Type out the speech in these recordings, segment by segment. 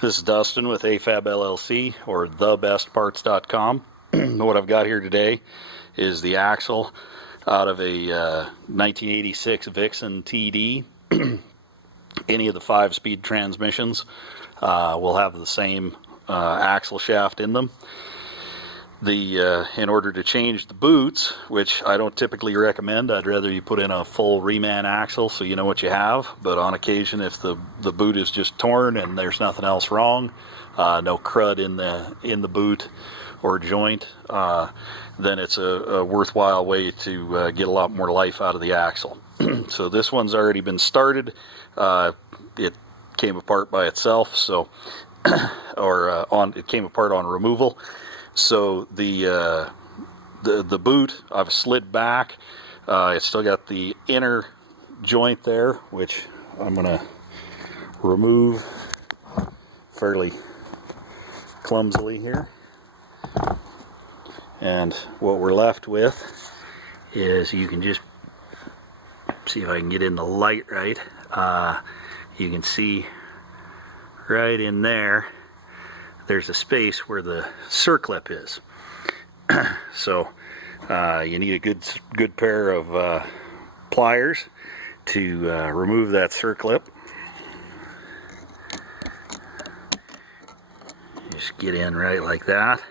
This is Dustin with AFAB LLC, or thebestparts.com. What I've got here today is the axle out of a 1986 Vixen TD. Any of the 5-speed transmissions will have the same axle shaft in them. In order to change the boots, which I don't typically recommend, I'd rather you put in a full reman axle so you know what you have. But on occasion, if the boot is just torn and there's nothing else wrong, no crud in the boot or joint, then it's a worthwhile way to get a lot more life out of the axle. So this one's already been started. It came apart by itself, so it came apart on removal. So the boot I've slid back. It's still got the inner joint there, which I'm going to remove fairly clumsily here. And what we're left with is, you can just see if I can get in the light right. You can see right in there, there's a space where the circlip is. So you need a good pair of pliers to remove that circlip. Just get in right like that.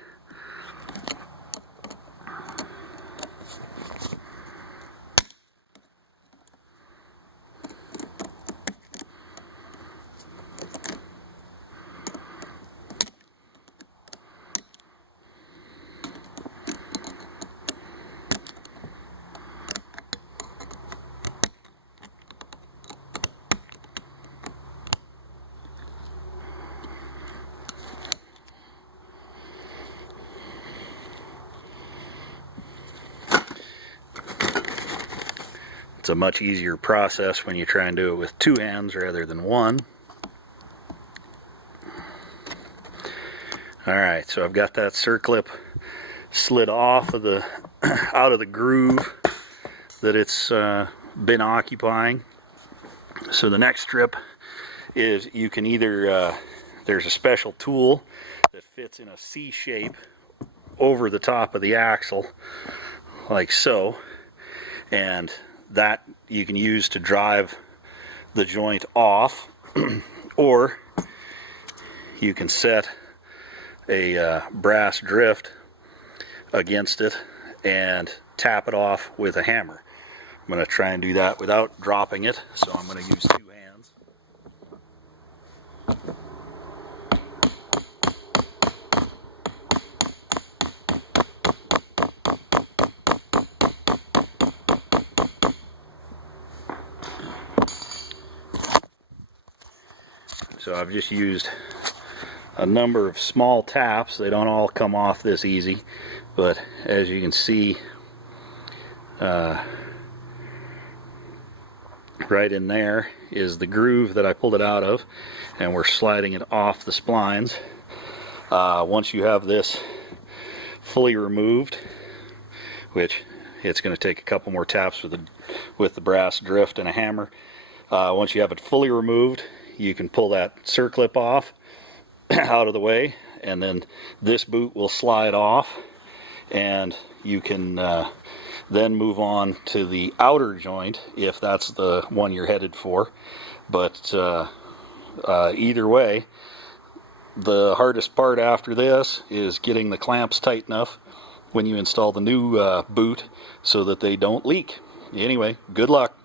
It's a much easier process when you try and do it with 2 hands rather than 1. Alright, so I've got that circlip slid off of out of the groove that it's been occupying. So the next strip is, you can either, there's a special tool that fits in a C shape over the top of the axle, like so, and that you can use to drive the joint off, or you can set a brass drift against it and tap it off with a hammer. I'm going to try and do that without dropping it, so I'm going to use 2 hands. So I've just used a number of small taps. They don't all come off this easy, but as you can see, right in there is the groove that I pulled it out of, and we're sliding it off the splines. Once you have this fully removed, which it's going to take a couple more taps with the brass drift and a hammer, once you have it fully removed, you can pull that circlip off out of the way, and then this boot will slide off, and you can then move on to the outer joint if that's the one you're headed for. But either way, the hardest part after this is getting the clamps tight enough when you install the new boot so that they don't leak. Anyway, good luck.